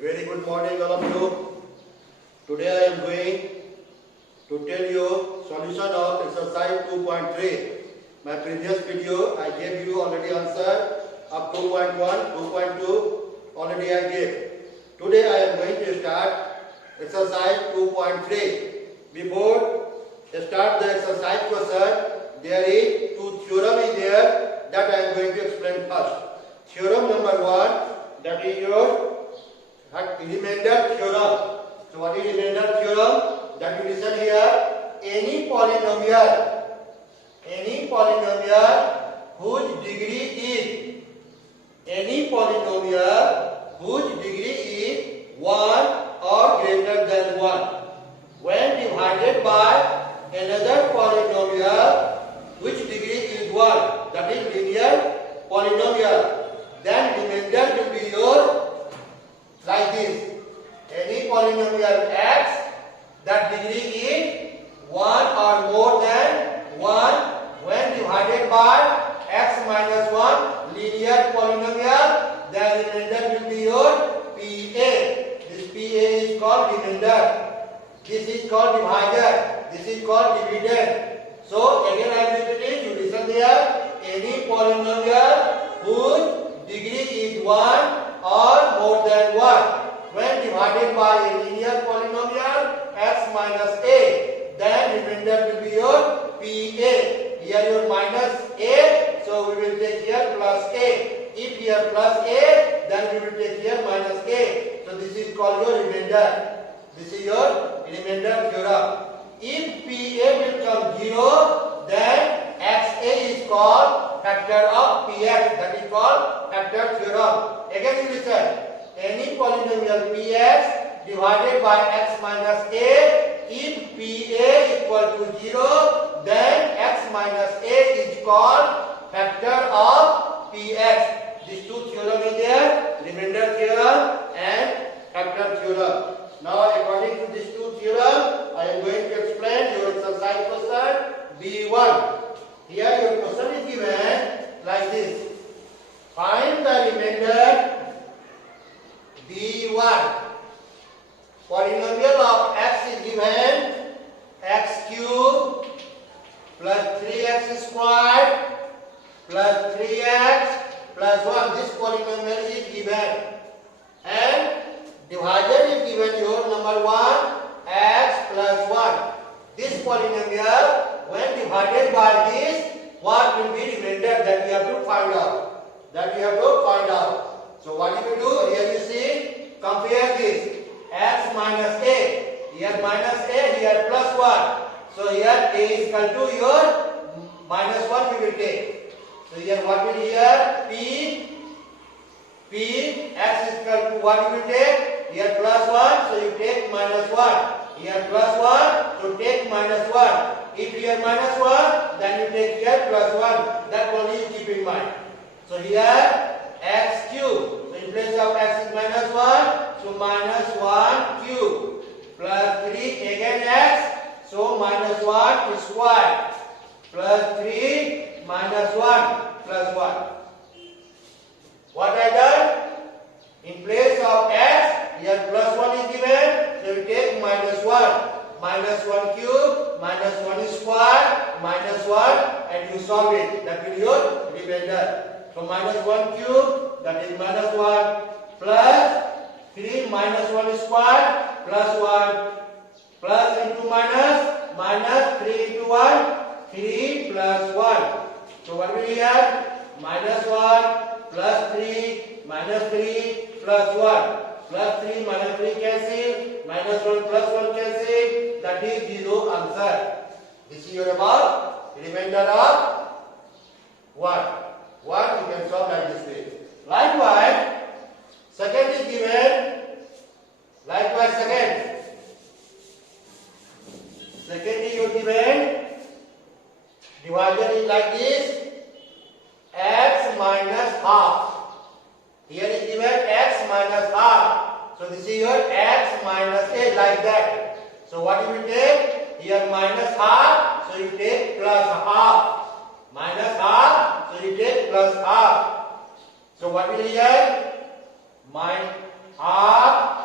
Very good morning all of you. Today I am going to tell you solution of exercise 2.3. My previous video I gave you already answer of 2.1, 2.2 already I gave. Today I am going to start exercise 2.3. Before start the exercise question, there is two theorem is there that I am going to explain first. Theorem number 1, that is your remainder theorem. So what is remainder theorem? That you listen here. Any polynomial whose degree is 1 or greater than 1, when divided by another polynomial which degree is 1, that is linear polynomial, then remainder will be your like this. Any polynomial x that degree is 1 or more than 1 when divided by x minus 1 linear polynomial, then remainder will be your PA. This PA is called remainder. This is called divisor. This is called dividend. So again I am repeating, you listen there. Any polynomial whose degree is 1 or more than 1 when divided by a linear polynomial x minus a, then remainder will be your PA. Here your minus a, so we will take here plus a. If here plus a, then we will take here minus a. So this is called your remainder. This is your remainder theorem. If PA will come 0, then XA is called factor of PX. That is called factor theorem. Again you listen. Any polynomial Px divided by x minus a, if PA equal to 0, then x minus a is called factor of Px. These two theorems are there, remainder theorem and factor theorem. Now according to these two theorems, I am going to explain your exercise question B1. Here your question is given like this. Find the remainder B1. Polynomial of x is given x cubed plus 3x squared plus 3x plus 1. This polynomial is given. And divisor is given your number 1 x plus 1. This polynomial when divided by this, what will be remainder? That we have to find out. So what you do? Here you see, compare this. X minus a. Here minus a, here plus 1. So here a is equal to your minus 1 we will take. So here what will here? P x is equal to what you will take? Here plus 1, so you take minus 1. Here plus 1, so take minus 1. If here minus 1, then you take here plus 1. That only you keep in mind. So here x cubed. So in place of x is minus 1, so minus 1 cubed plus 3 again x, so minus 1 squared plus 3 minus 1 plus 1. What I done? In place of x, here plus 1 is given, so you take minus 1. Minus 1 cubed, minus 1 squared, minus 1, and you solve it. That will be your remainder. So minus 1 cubed, that is minus 1, plus 3 minus 1 squared, plus 1, plus into minus, minus 3 into 1, 3 plus 1. So what will we have? Minus 1, plus 3, minus 3, plus 1. Plus 3 minus 3 cancel, minus 1 plus 1 cancel, that is 0 answer. This is your about remainder of 1. What you can solve like this way. Likewise, second is given. Likewise, second is your given. Divisor is like this. X minus half. Here is given x minus half. So this is your x minus a like that. So what you will take? Here minus half. So you take plus half. Minus half. So you take plus half. So what will you get? Half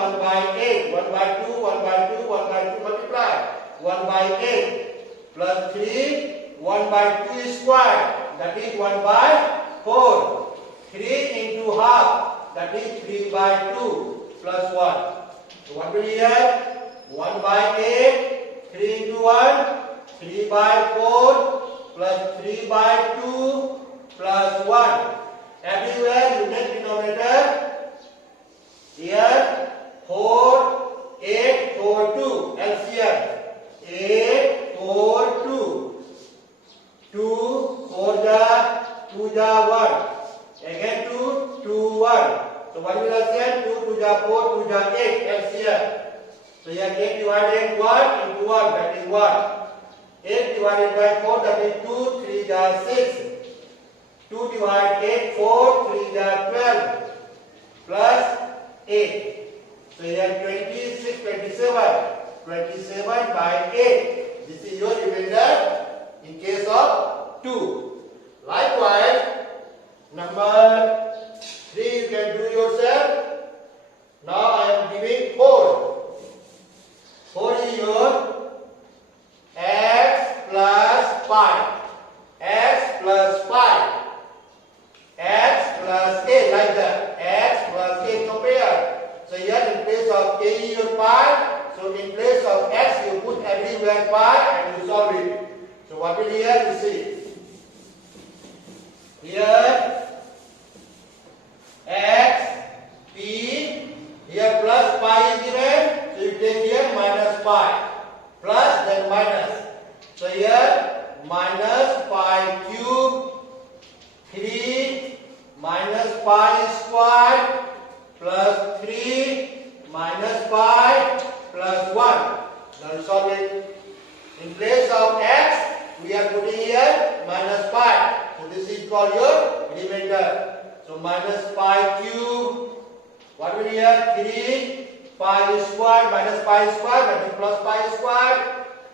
1 by 8. 1 by 2, 1 by 2, 1 by 2 multiply. 1 by 8 plus 3, 1 by 2 is square. That is 1 by 4. 3 into half. That is 3 by 2 plus 1. So what will you get? 1 by 8, 3 into 1, 3 by 4 plus 3 by 2 plus 1. Everywhere you take denominator. Here 4, 8, 4, 2. LCM 8, 4, 2. 2, 4 ja, 2 ja 1. Again 2, 2, 1. So what will I say? 2, 2 ja 4, 2 ja 8. LCM. So here 8 divided 1 into 1. That is 1. 8 divided by 4. That is 2, 3 ja 6. 2 divided 8, 4, 3 ja 12. Plus 8. So here 26, 27. 27 by 8. This is your remainder in case of 2. Likewise, number 3 you can do yourself. Now I am giving 4. 4 is your x plus 5. X plus 5. X plus a, like that. X plus a, compare. So here in place of a is your pi. So in place of x you put everywhere pi and you solve it. So what will here you see? Here x p, here plus pi is given. So you take here minus pi. Plus then minus. So here minus pi cube 3 minus pi squared plus 3 minus pi plus 1. Now solve it. In place of x, we are putting here minus pi. So this is called your remainder. So minus pi cube. What will be here? 3 pi squared minus pi squared. That is plus pi squared.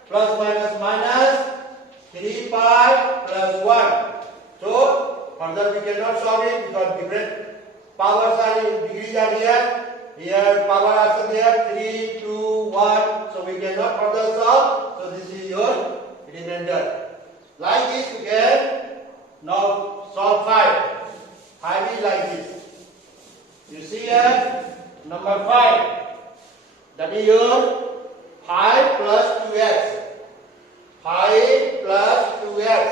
Plus minus minus 3 pi plus 1. So further we cannot solve it because different powers are in degrees are here. Here power also there 3, 2, 1. So we cannot further solve. So this is your remainder. Like this you can now solve 5. 5 is like this. You see here number 5. That is your 5 plus 2x. 5 plus 2x.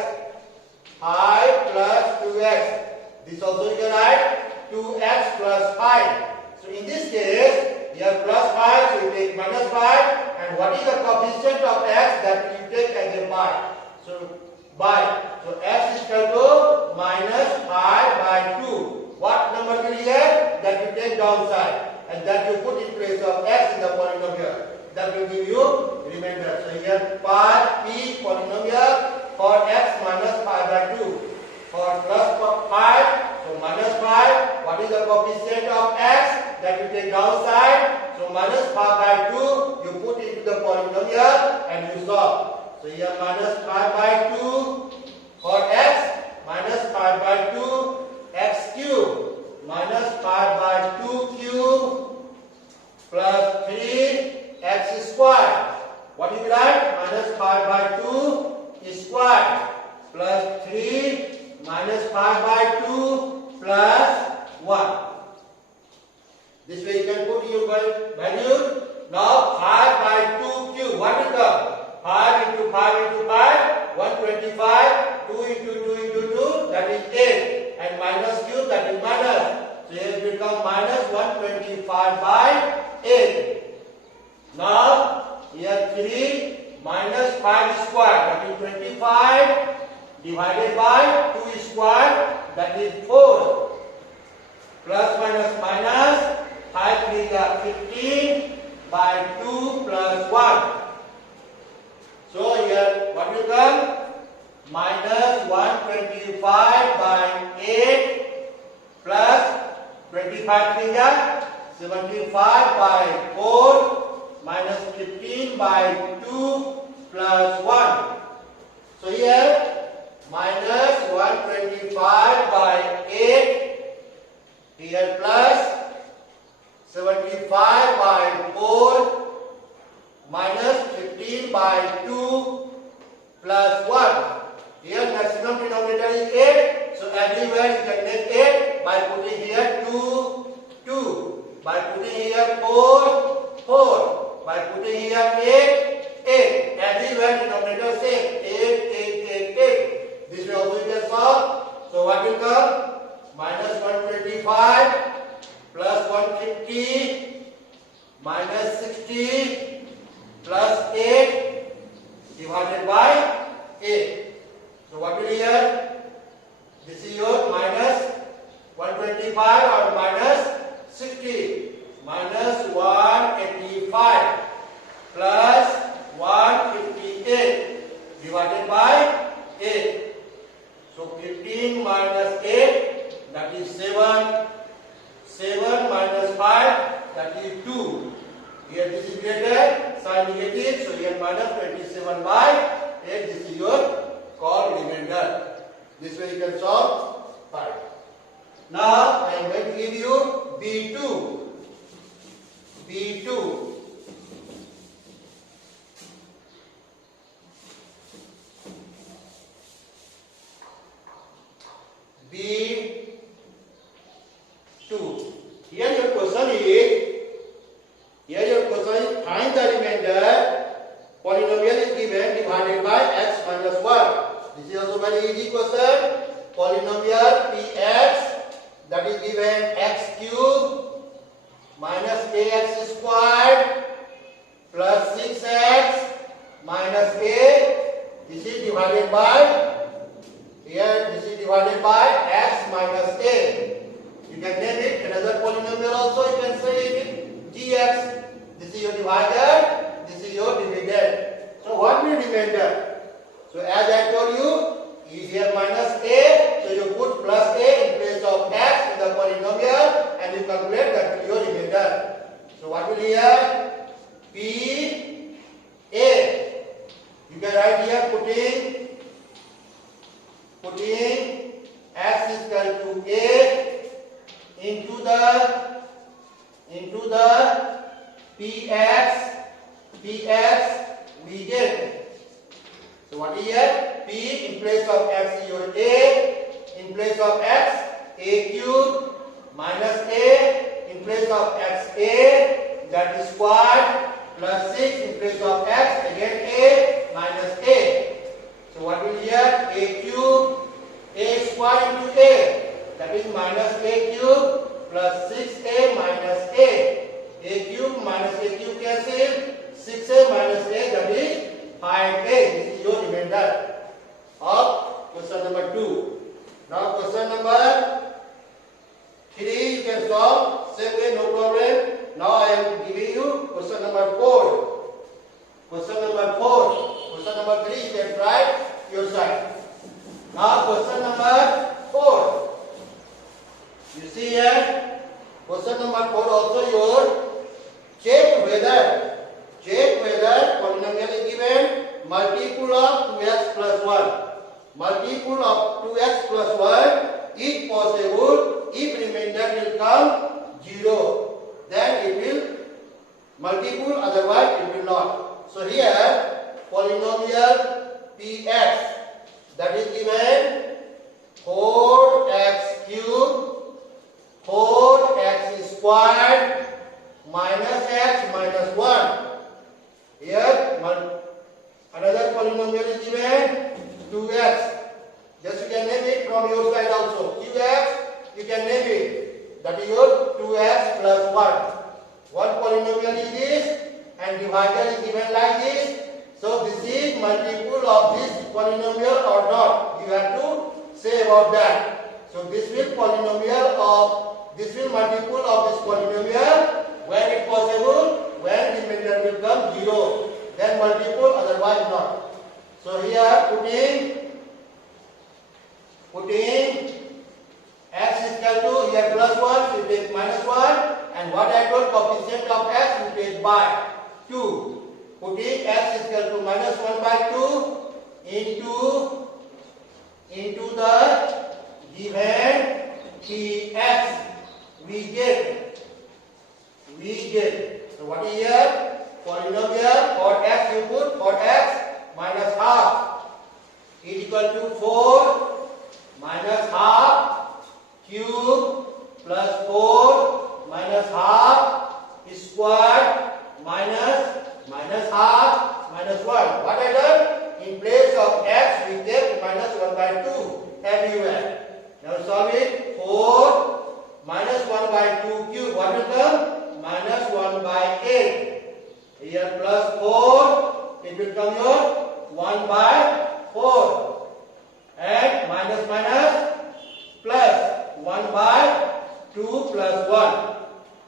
5 plus 2x. This also you can write 2x plus 5. So in this case, here plus 5, so you take minus 5. And what is the coefficient of x that you take as a pi? So by. So x is equal to minus 5 by 2. What number will you get? That you take downside. And that you put in place of x in the polynomial. That will give you remainder. So here pi p polynomial for x minus pi by 2. For plus 5, so minus 5. What is the coefficient of x? That you take downside. So minus pi by 2, you put into the polynomial and you solve. So here minus pi by 2 for x, minus pi by 2, x cube, minus pi by 2 cube, plus 3, x squared. What is that? Minus pi by 2 is squared, plus 3, minus pi by 2, plus 1. This way you can put your value. Now 5 by 2 cube. What will come? 5 into 5 into 5. 125. 2 into 2 into 2. That is 8. And minus cube. That is minus. So here it will come minus 125 by 8. Now here 3 minus 5 squared. That is 25 divided by 2 squared. That is 4. Plus minus minus. 5 3 are 15 by 2 plus 1. So here what will come? Minus 125 by 8 plus 25 3 are 75 by 4 minus 15 by 2 plus 1. So here minus 125 by 8 here plus 75 by 4 minus 15 by 2 plus 1. Here maximum denominator is 8. So everywhere you can make 8 by putting here 2, 2. By putting here 4, 4. By putting here 8, 8. Everywhere denominator same. 8, 8, 8, 8. This way also you can solve. So what will come? Minus 125 plus 150 minus 60 plus 8 divided by 8. So what will here? This is your minus 125 or minus 60. Minus 185 plus 158 divided by 8. So 15 minus 8, that is 7. 7 minus 5, that is 2. Here this is greater, sign negative, so here minus 27 by 8, this is your called remainder. This way you can solve 5. Now I am going to give you B2. B2. B2. Here your question is find the remainder. Polynomial is given divided by x minus 1. This is also very easy question. Polynomial px, that is given x cube minus ax squared plus 6x minus a. This is divided by, here this is divided by x minus a. You can name it another polynomial also, you can say it gx. This is your divider, this is your dividend. So what will remainder? So as I told you, is here minus a, so you put plus a in place of x in the polynomial and you calculate that your remainder. So what will here? P a. You can write here putting x is equal to a into the px we get. So what is here? P in place of x is your a, in place of x a cube minus a, in place of x a, that is squared, plus 6 in place of x again a minus a. So what will here? A cube, a squared into a, that is minus a cube plus 6a minus a. A cube minus a cube cancel, 6a minus a, that is 5a. This is your remainder of question number 2. Now question number 3 you can solve same way, no problem. Now I am giving you question number 4. Question number 4. Question number 3 you can try your side. Now question number 4. You see here, question number 4 also your check whether polynomial is given multiple of 2x plus 1. Multiple of 2x plus 1 is possible if remainder will come 0. Then it will multiple, otherwise it will not. So here polynomial px, that is given 4x cubed 4x squared minus x minus 1. Here another polynomial is given 2x. Just you can name it from your side also. Qx you can name it. That is your 2x plus 1. One polynomial is this and divisor is given like this. So this is multiple of this polynomial or not. You have to say about that. So this will multiple of this polynomial when it possible, when remainder will come 0. Then multiple, otherwise not. So here putting x is equal to here plus 1, you take minus 1, and what I told coefficient of x you take by 2. Putting x is equal to minus 1 by 2 into the given px we get we get. So what is here? Polynomial for x you put for x minus half is equal to 4 minus half cube plus 4 minus half squared minus half minus 1. What I done? In place of x we take minus 1 by 2 everywhere. Now solve it. 4 minus 1 by 2 cube. What will come? Minus 1 by 8. Here plus 4. It will come here 1 by 4. And minus plus 1 by 2 plus 1.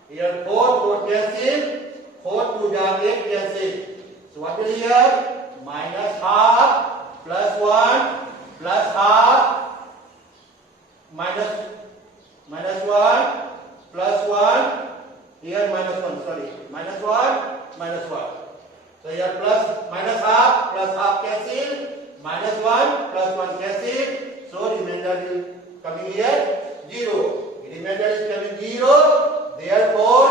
Here 4 cancel. 4 to the 8 cancel. So what will here? Minus half plus 1 plus half minus 1 plus 1. Here minus 1, sorry. Minus 1 minus 1. So here minus half cancel. Minus 1 plus 1 cancel. So remainder is coming here 0. Remainder is coming 0. Therefore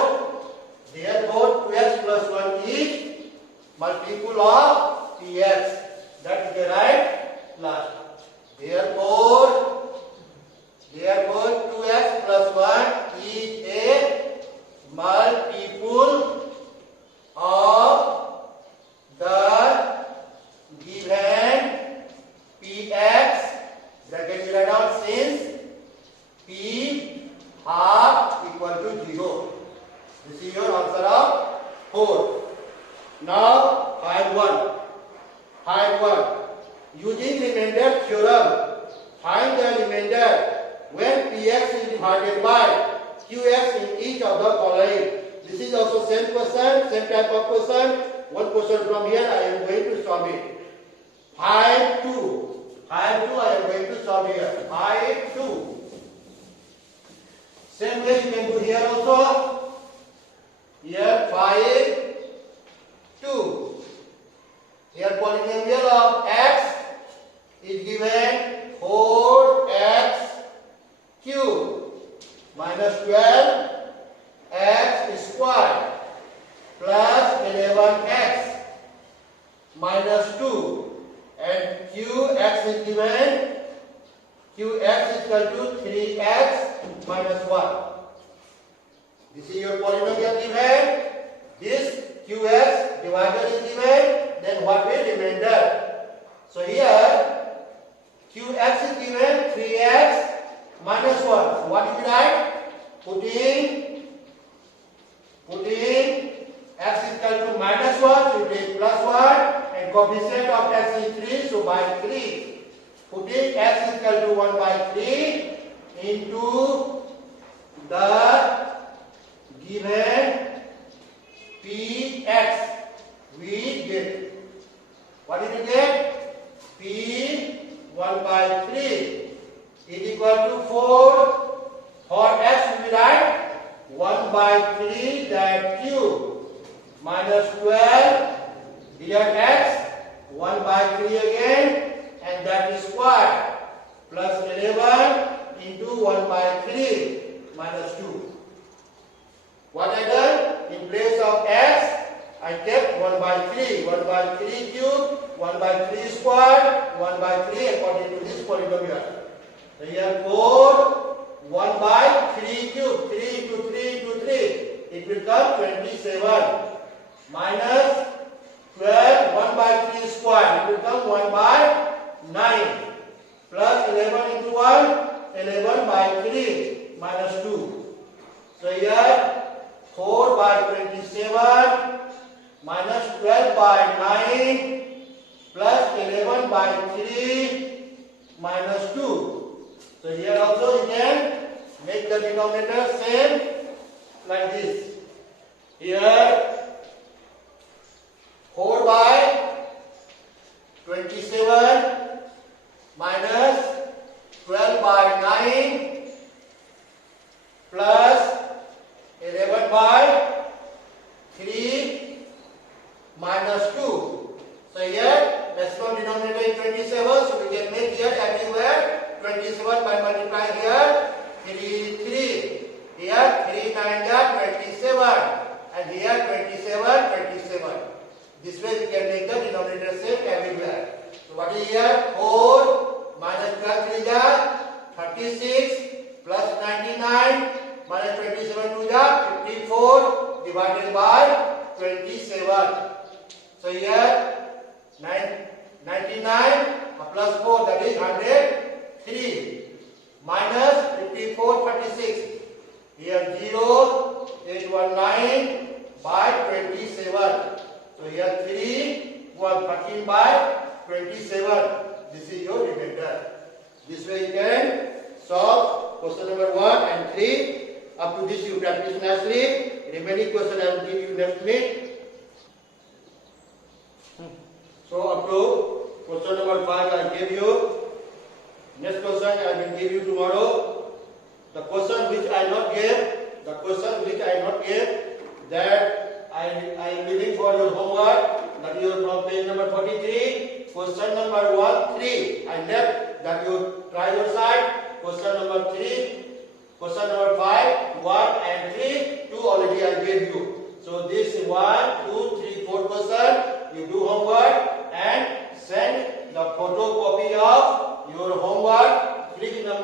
2x plus 1 is multiple of px. That is the right last. Therefore 2x plus 1 is a multiple of the given px. That can be written down since p half equal to 0. This is your answer of 4. Now find 1. Using remainder theorem, find the remainder when px is divided by qx in each of the following. This is also same question, same type of question. One question from here I am going to solve it. 5-2. I am going to solve here. 5-2. Same way you can do here also. Here 5-2. Here polynomial of x is given 4x cube minus 12x squared plus 11x minus 2, and qx is given, qx is equal to 3x minus 1. This is your polynomial given. This qx divided is given. Then what will remainder? So here qx is given 3x minus 1. So what is right? Putting x is equal to minus 1, so you take plus 1, and coefficient of x is 3, so by 3. Putting x is equal to 1 by 3 into the given px, we get, what did we get? P 1 by 3 is equal to 4. For x we write 1 by 3 that cube minus 12 here x 1 by 3 again, and that is square plus 11 into 1 by 3 minus 2. What I done? In place of x I kept 1 by 3. 1 by 3 cube, 1 by 3 squared, 1 by 3 according to this polynomial. So here 4, 1 by 3 cube, 3 into 3 into 3. It will come 27. Minus 12, 1 by 3 squared. It will come 1 by 9. Plus 11 into 1, 11 by 3 minus 2. So here 4 by 27 minus 12 by 9 plus 11 by 3 minus 2. So here also you can make the denominator same like this. Here 4 by 27 minus 12 by 9 plus 11 by 3 minus 2. So here maximum denominator is 27, so we can make here everywhere 27 by multiplying here 3. Here 3 9 are 27. 7. This way we can make the denominator same everywhere. So what is here? 4 minus 12 3 36 plus 99 minus 27 2 54 divided by 27. So here 99 plus 4, that is 103 minus 54 36. Here 0 819 by 27. So here 3 1 13 by 27. This is your remainder. This way you can solve question number 1 and 3. Up to this you practice nicely. Remaining question I will give you next week. So up to question number 5 I gave you. Next question I will give you tomorrow. The question which I not gave, that I am leaving for your homework. That is from page number 43. Question number 1, 3. I left, that you try your side. Question number 3. Question number 5, 1 and 3. 2 already I gave you. So this 1, 2, 3, 4 question. You do homework and send the photocopy of your homework. Click the